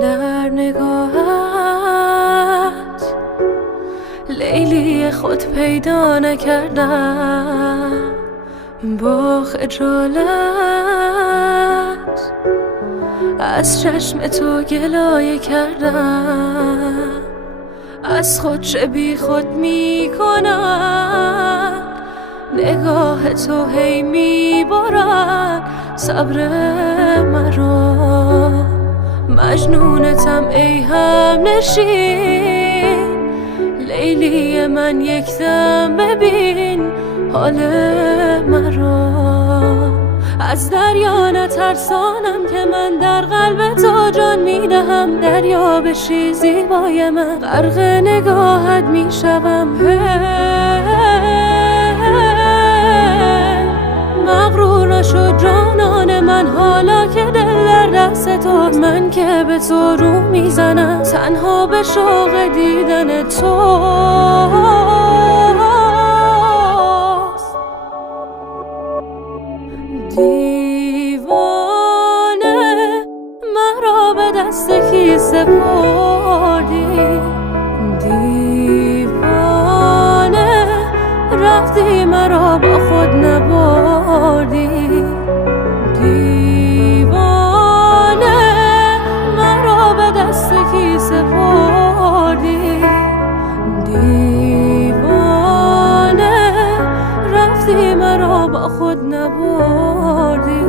در نگاهت لیلی خود پیدا نکردم، با خجالت از چشم تو گلایه کردم. از خود چه بی خود می کنم، نگاه تو هی می برد صبر مرا. مجنونتم ای هم نشین، لیلی من یک دم ببین حال مرا. از دریا نترسانم که من در قلب تو جان میدهم. دریا بشی زیبای من، غرق نگاهت میشوم. مغرور نشو جانان من، حالا که دل در دست تو. من که به تو رو میزنم، تنها به شوق دیدن تو. دیوانه مرا به دست کی سپردی؟ دیوانه رفتی مرا با خود نبردی. دیوانه مرا به دست کی سپردی؟ دیوانه رفتی مرا با خود نبردی.